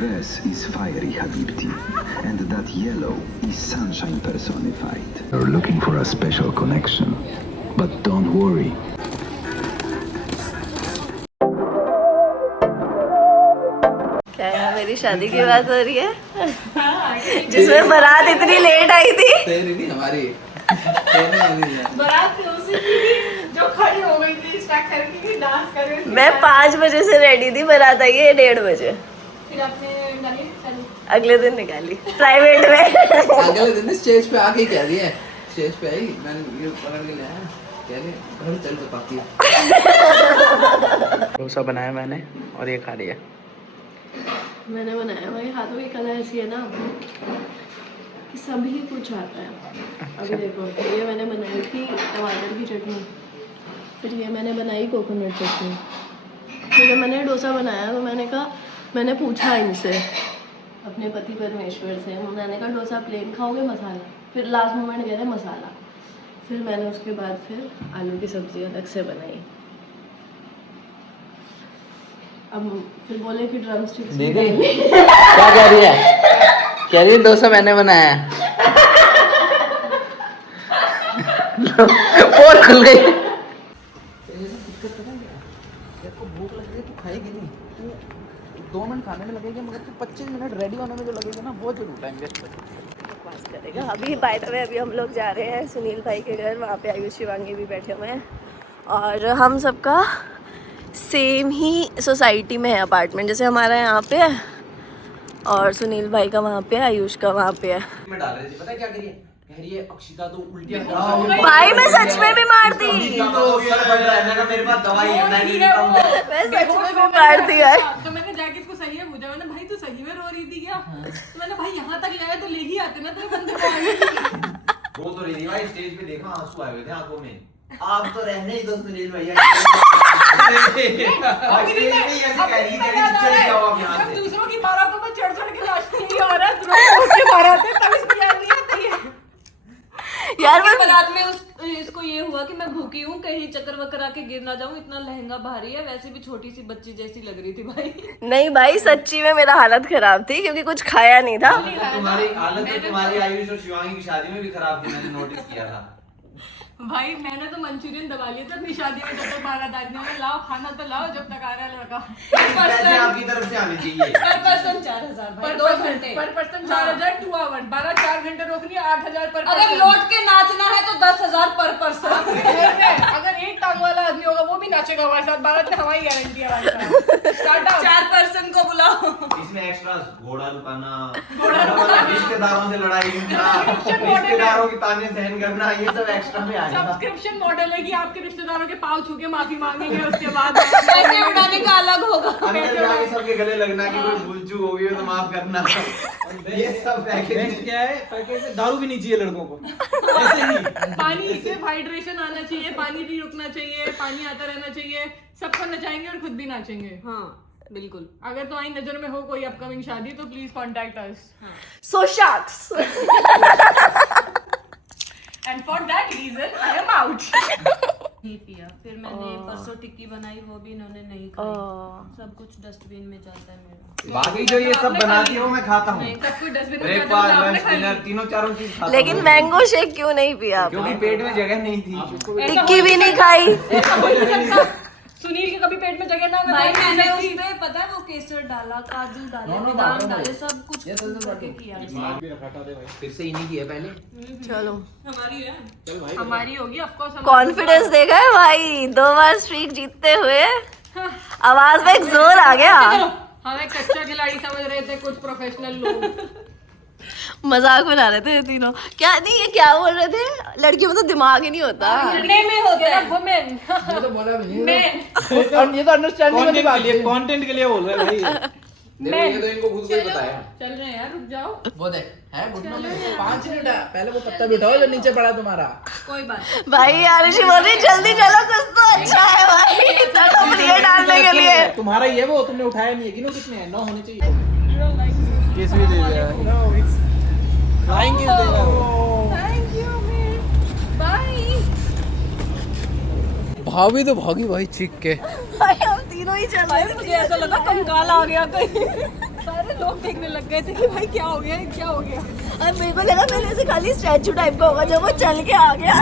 dress is fiery, Habibti, and that yellow is sunshine personified. You're looking for a special connection, but don't worry. क्या मेरी शादी की बात हो रही है जिसमें बारात इतनी लेट आई थी। तेरी नहीं हमारी बारात उसी की जो खड़ी हो गई थी स्टार्ट करके कि डांस कर रही थी। मैं 5 बजे से रेडी थी, बारात आई है 1:30 बजे। फिर आपने गाली निकाली? अगले दिन निकाली प्राइवेट में। अगले दिन स्टेज पे आके कह रही है, स्टेज पे आई मैंने ये पकड़ के लाया, कह रही घर चल बताती है। डोसा बनाया मैंने और ये खा लिया। मैंने बनाया भाई, हाथों की कला ऐसी है ना कि सभी कुछ आता है। अभी देखो ये मैंने बनाई थी टमाटर की चटनी, फिर ये मैंने बनाई कोकोनट चटनी, फिर जब मैंने डोसा बनाया तो मैंने पूछा इनसे अपने पति परमेश्वर से, मैंने कहा डोसा प्लेन खाओगे मसाला? फिर लास्ट मोमेंट कह रहे मसाला। फिर मैंने उसके बाद फिर आलू की सब्ज़ी अलग से बनाई। अब फिर बोले कि ड्रम स्टिक्स दीदी क्या कह रही है? कह रही है डोसा मैंने बनाया। और खुल गई। तेरे को भूख लग रही है, तू खाएगी नहीं? तू 2 मिनट खाने में लगेगा मगर तू 25 मिनट रेडी होने में जो लगेगा ना वो जरूर टाइम वेस्ट करेगा। अभी बाय द वे अभी हम लोग जा रहे हैं सुनील भाई के घर, वहाँ पे आयुष शिवांगी भी बैठे हुए हैं और हम सबका सेम ही सोसाइटी में है अपार्टमेंट, जैसे हमारा यहाँ पे है और सुनील भाई का वहाँ पे है, आयुष का वहाँ पे है। मैं डाल रही थी, पता है क्या करिए? कह रही है अक्षिता तो उल्टियां भाई मैं सच में भी मारती, मेरे पास दवाई है, मैं सच में भी मारती है। तो मैंने जाके इसको सही में पूछा, मैंने भाई तू सही में रो रही थी क्या? तो मैंने भाई यहाँ तक लाया तो ले ही आते ना, तो बंदे को आएगी। वो तो रही भाई, स्टेज पे देखा आंसू आए हुए थे आंखों में। आप तो रहने ही दो सुनील भैया। दूसरों की बारातों में चढ़ के नाचती है औरत, उसके बारात है तब इसको याद नहीं आती है यार। मैं बारात में इसको ये हुआ कि मैं भूखी हूँ, कहीं चक्कर वक्कर आके गिर ना जाऊँ, इतना लहंगा भारी है, वैसे भी छोटी सी बच्ची जैसी लग रही थी भाई। नहीं भाई सच्ची में मेरा हालत खराब थी क्योंकि कुछ खाया नहीं था। तुम्हारी हालत तो तुम्हारी आयुष और शिवांगी की शादी में भी खराब थी, मैंने नोटिस किया था। भाई मैंने तो मंचूरियन दबा लिया था अपनी शादी में, जब तक बारात आदमी में लाओ खाना तो लाओ जब तक आ रहा है लड़का। पैसे आपकी तरफ से आने चाहिए। पर पर्सन 4,000 भाई, 2 घंटे पर पर्सन 4,000 2 आवर, 12 4 घंटे रोकनी 8,000 पर। अगर लौट के नाचना है तो 10,000 पर पर्सन। अगर एक टांग वाला आदमी होगा वो भी नाचेगा हमारे साथ, बारात में हमारी गारंटी है भाई साहब। स्टार्ट 4 पर्सन को बुलाओ। इसमें एक्स्ट्रा घोड़ा रुकाना, रिश्तेदारों से लड़ाई करना, रिश्तेदारों की ताने सहन करना, ये सब एक्स्ट्रा में आएगा। सब्सक्रिप्शन मॉडल है कि आपके रिश्तेदारों के पाँव छू के माफी मांगेंगे, उसके बाद पैसे उड़ाने का अलग होगा। अंदर जाके सबके गले लगना कि कोई भूल चूक हो गई हो तो माफ करना। ये सब पैकेज क्या है? पैकेज में दारू भी नहीं चाहिए लड़कों को, ऐसे ही पानी से हाइड्रेशन आना चाहिए, पानी भी रुकना चाहिए, पानी आता रहना चाहिए, सबको नचाएंगे और खुद भी नाचेंगे। हाँ बिल्कुल। अगर तुम्हारी नजर में हो कोई अपकमिंग शादी तो please contact us. So shocks and for that reason I am out. नहीं पिया, फिर मैंने परसों टिक्की बनाई वो भी इन्होंने नहीं खाई, सब कुछ डस्टबिन में जाता है मेरा। बाकी जो ये सब बनाती है वो मैं खाता हूँ, सब कुछ डस्टबिन में ब्रेकफास्ट लंच डिनर तीनों चारों चीज खाता हूँ। लेकिन मैंगो शेक क्यों नहीं पिया? क्योंकि पेट में जगह नहीं थी, टिक्की भी नहीं खाई। सुनील के कभी पेट में जगह ना भाई मैंने उसमें पता है वो केसर डाला, काजू डाले, बादाम डाले, सब कुछ करके किया। फिर से इन्हीं की है पहले। चलो हमारी है, हमारी होगी ऑफ कोर्स। कॉन्फिडेंस देखा है भाई, 2 बार स्ट्रीक जीतते हुए आवाज में एक जोर आ गया। हमें कच्चा खिलाड़ी समझ रहे थे कुछ प्रोफेशनल लोग, मजाक बना रहे थे ये तीनों। क्या नहीं ये क्या बोल रहे थे? लड़कियों में तो दिमाग ही नहीं होता। में होते हैं वुमेन, ये तो बोला नहीं मेन। और ये तो अंडरस्टैंडिंग वाली बात है। कंटेंट के लिए बोल रहे हैं भाई। देखो ये तो इनको खुद को ही बताया। चल रहे हैं यार, रुक जाओ। वो देख है घुटनों में 5 मिनट है, पहले वो तख्ता बिठाओ जो नीचे पड़ा तुम्हारा। कोई बात भाई आरुषि बोल रही जल्दी चलो, कुछ तो अच्छा है भाई चलो प्रिय डालने के लिए। तुम्हारा ये वो तुमने उठाया नहीं है, गिनो कितने हैं? 9 होने चाहिए। किस भी दे दिया है? नो इट्स फ्लाइंग किस देगा वो? Thank you man, bye. भाभी तो भागी भाई चीख के। भाई हम तीनों ही चल रहे थे। मुझे ऐसा लगा कंकाल आ गया कहीं। सारे लोग देखने लग गए थे कि भाई क्या हो गया क्या हो गया। और मेरे को लगा पहले से खाली स्टैचू टाइप का होगा, जब वो चल के आ गया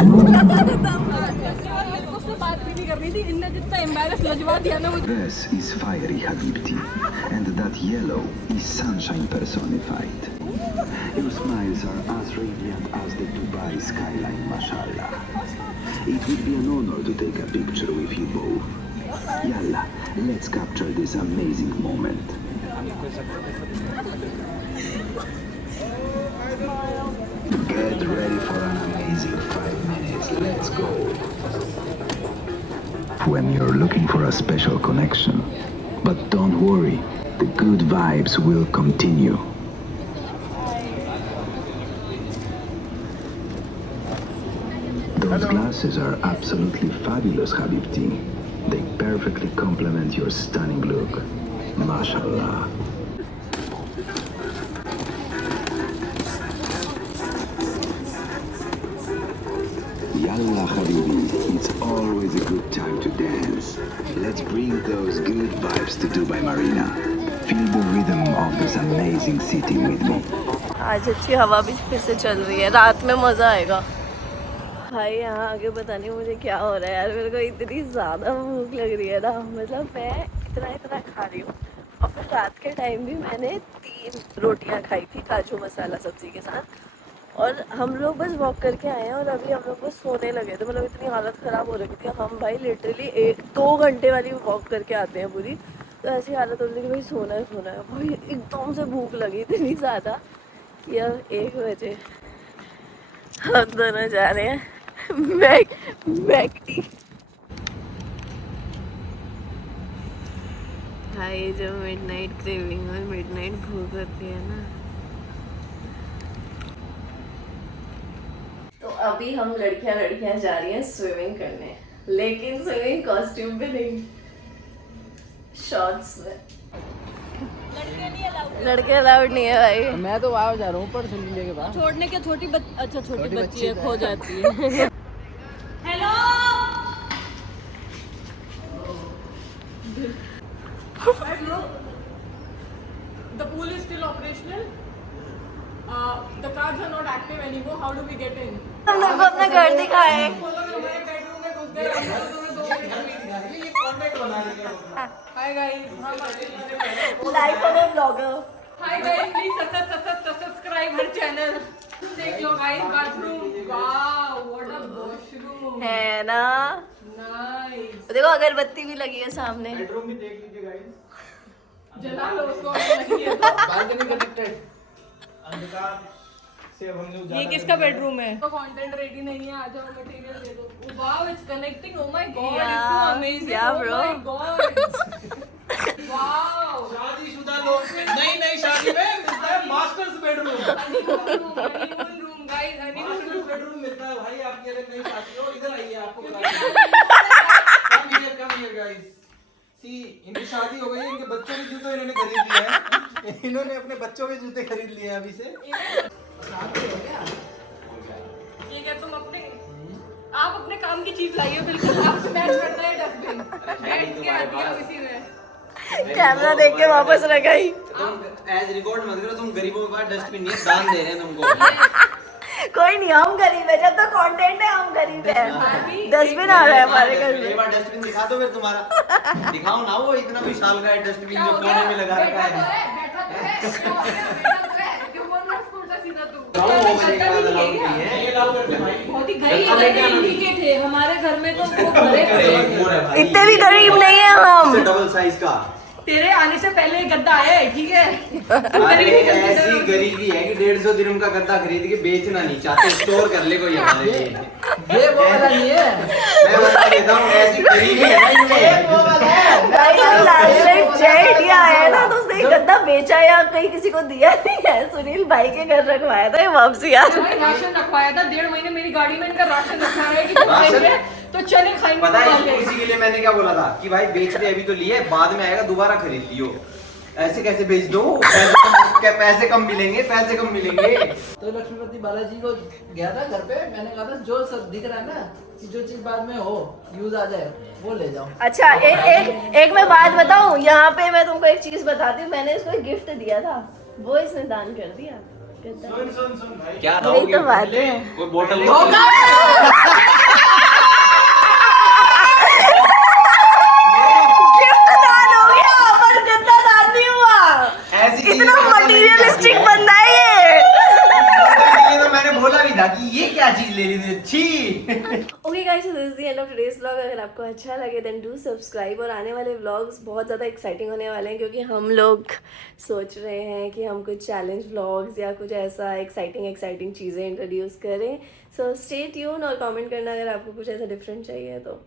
उससे बात भी नहीं करनी थी, इनने जितना एम्बैरस लजवा दिया ना मुझे। This is fiery Habibti, and that yellow is sunshine personified. Your smiles are as radiant as the Dubai skyline, mashallah. It would be an honor to take a picture with you both. Yalla, let's capture this amazing moment. Get ready for an amazing 5 minutes. Let's go. When you're looking for a special connection, but don't worry, the good vibes will continue. Those glasses are absolutely fabulous, Habibti. They perfectly complement your stunning look. Mashallah. Yalla, Habibi. It's always a good time to dance. Let's bring those good vibes to Dubai Marina. Feel the rhythm of this amazing city with me. आज अच्छी हवा भी फिर से चल रही है, रात में मज़ा आएगा। भाई यहाँ आगे पता नहीं मुझे क्या हो रहा है यार, मेरे को इतनी ज़्यादा भूख लग रही है ना, मतलब मैं इतना खा रही हूँ। और फिर रात के टाइम भी मैंने 3 रोटियाँ खाई थी काजू मसाला सब्जी के साथ, और हम लोग बस वॉक करके आए हैं और अभी हम लोग बस सोने लगे थे। मतलब इतनी हालत ख़राब हो रही थी, हम भाई लिटरली 1-2 घंटे वाली वॉक करके आते हैं पूरी, तो ऐसी हालत हो रही थी कि भाई सोना है भाई। एकदम से भूख लगी इतनी ज़्यादा कि अब 1 बजे हम दोनों जा रहे हैं मैकडी। भाई जो मिडनाइट क्रेविंग और मिडनाइट भूख होती है ना, तो अभी हम लड़कियां जा रही हैं स्विमिंग करने, लेकिन स्विमिंग कॉस्ट्यूम में नहीं, शॉर्ट्स में। लड़के अलाउड नहीं है भाई। मैं तो वहाँ जा रहा हूँ पर सुन के बाद छोड़ने के छोटी बच्ची है, खो जाती है। Hello The pool is still operational. The cards are not active anymore. How do we get in? हम लोग को अपना घर दिखाए। Hi guys. Life of a blogger. Hi guys. Please subscribe her channel. देख लो guys, bathroom. Wow, what a washroom. है ना, Nice. देखो अगरबत्ती भी लगी है सामने। बेडरूम भी देख लीजिए गाइस। जला लो उसको, अगर नहीं है तो। Balcony connected. अंधकार से हम लोग ये किसका बेडरूम है? तो कंटेंट रेडी नहीं है, आ जाओ मटेरियल दे दो। Wow, it's connecting. Oh my God, it's so amazing. bro. Oh my God. Wow, शादीशुदा लोग नई शादी में मिलता है masters bedroom. Honeymoon room guys, honeymoon masters bedroom मिलता है भाई आपके लिए। नई शादी हो, इधर आइए, आपको कम हियर गाइस। सी, इनकी शादी हो गई है, इनके बच्चों के जूते इन्होंने खरीद लिए हैं। इन्होंने अपने बच्चों के जूते खरीद लिए हैं अभी से। ये क्या तुम आप अपने काम की चीज लाइए, बिल्कुल आपसे मैच करता है डस्टबिन। बैठ के आती है इसी में। कैमरा देख के वापस रखा ही। तुम एज रिकॉर्ड मत करो, तुम गरीबों के पास डस्टबिन नहीं है, दान दे रहे हैं तुमको। कोई नहीं, हम गरीब है, जब तक कंटेंट है हम गरीब है। डस्टबिन आ रहा है हमारे घर में। एक बार डस्टबिन दिखा दो फिर तुम्हारा। दिखाओ ना, वो इतना विशाल का है डस्टबिन जो कोने में लगा रखा है। हमारे घर में तो वो भरे पड़े। इतने भी गरीब नहीं है हम। डबल साइज का। तेरे आने से पहले गद्दा आया है, ठीक है? ऐसी गरीबी है कि 150 दिरहम का गद्दा खरीद के बेचना नहीं चाहते, स्टोर कर ले कोई हमारे लिए। ये वो वाला नहीं है, मैं बता देता हूँ, ऐसी गरीबी है ना इनमें। भाई जब लास्ट टाइम जय इंडिया आया ना, तो उसने एक गद्दा बेचा या कहीं किसी को दिया नहीं है। सुनील भाई के घर रखवाया था ये वापसी यार। भाई राशन रखवाया था 1.5 महीने मेरी गाड़ी में इनका राशन रखा है कि तुम खाएंगे तो चले खाएंगे। पता है इसी के लिए मैंने क्या बोला था कि भाई बेच दे, अभी तो लिए, बाद में आएगा दोबारा खरीद लियो। ऐसे कैसे भेज दो? पैसे कम मिलेंगे, पैसे कम मिलेंगे। तो लक्ष्मीपति बालाजी को गया था घर पे, मैंने कहा था जो सब दिख रहा है ना कि जो चीज बाद में हो यूज आ जाए वो ले जाओ। अच्छा एक मैं बात बताऊं, यहाँ पे मैं तुमको एक चीज बताती हूँ, मैंने इसको एक गिफ्ट दिया था, वो इसने दान कर दिया। सुन भाई, क्या यही तो बात है। कोई बोतल इतना मटीरियलिस्टिक बंदा है ये। तो मैंने बोला भी था कि ये क्या चीज ले ली थी। छी। Okay guys, so this is the end of today's vlog. अगर आपको अच्छा लगे देन डू सब्सक्राइब। और आने वाले व्लॉग्स बहुत ज़्यादा एक्साइटिंग होने वाले हैं, क्योंकि हम लोग सोच रहे हैं कि हम कुछ चैलेंज व्लॉग्स या कुछ ऐसा एक्साइटिंग चीज़ें इंट्रोड्यूस करें। सो स्टे ट्यून और कमेंट करना अगर आपको कुछ ऐसा डिफरेंट चाहिए तो।